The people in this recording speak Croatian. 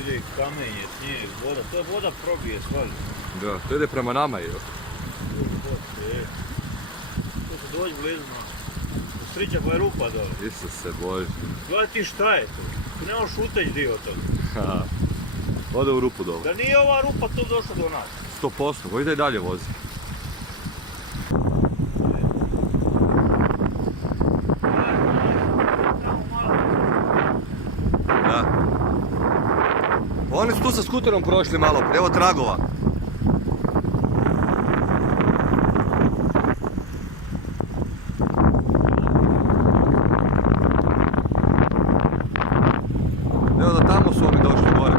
ide kamenje, snijeg, voda, to voda probije svali. Da, to ide prema nama je. To se dođi blizu nas. Striča pa je rupa dole. Isuse Bože. Gledaj ti šta je to? Tu nemaš uteć dio toga. Ode u rupu dole. Da nije ova rupa to došla do nas. 100%, vojde i dalje vozi. Da. Oni su tu sa skuterom prošli malo, evo tragova. Evo da tamo su oni došli gore.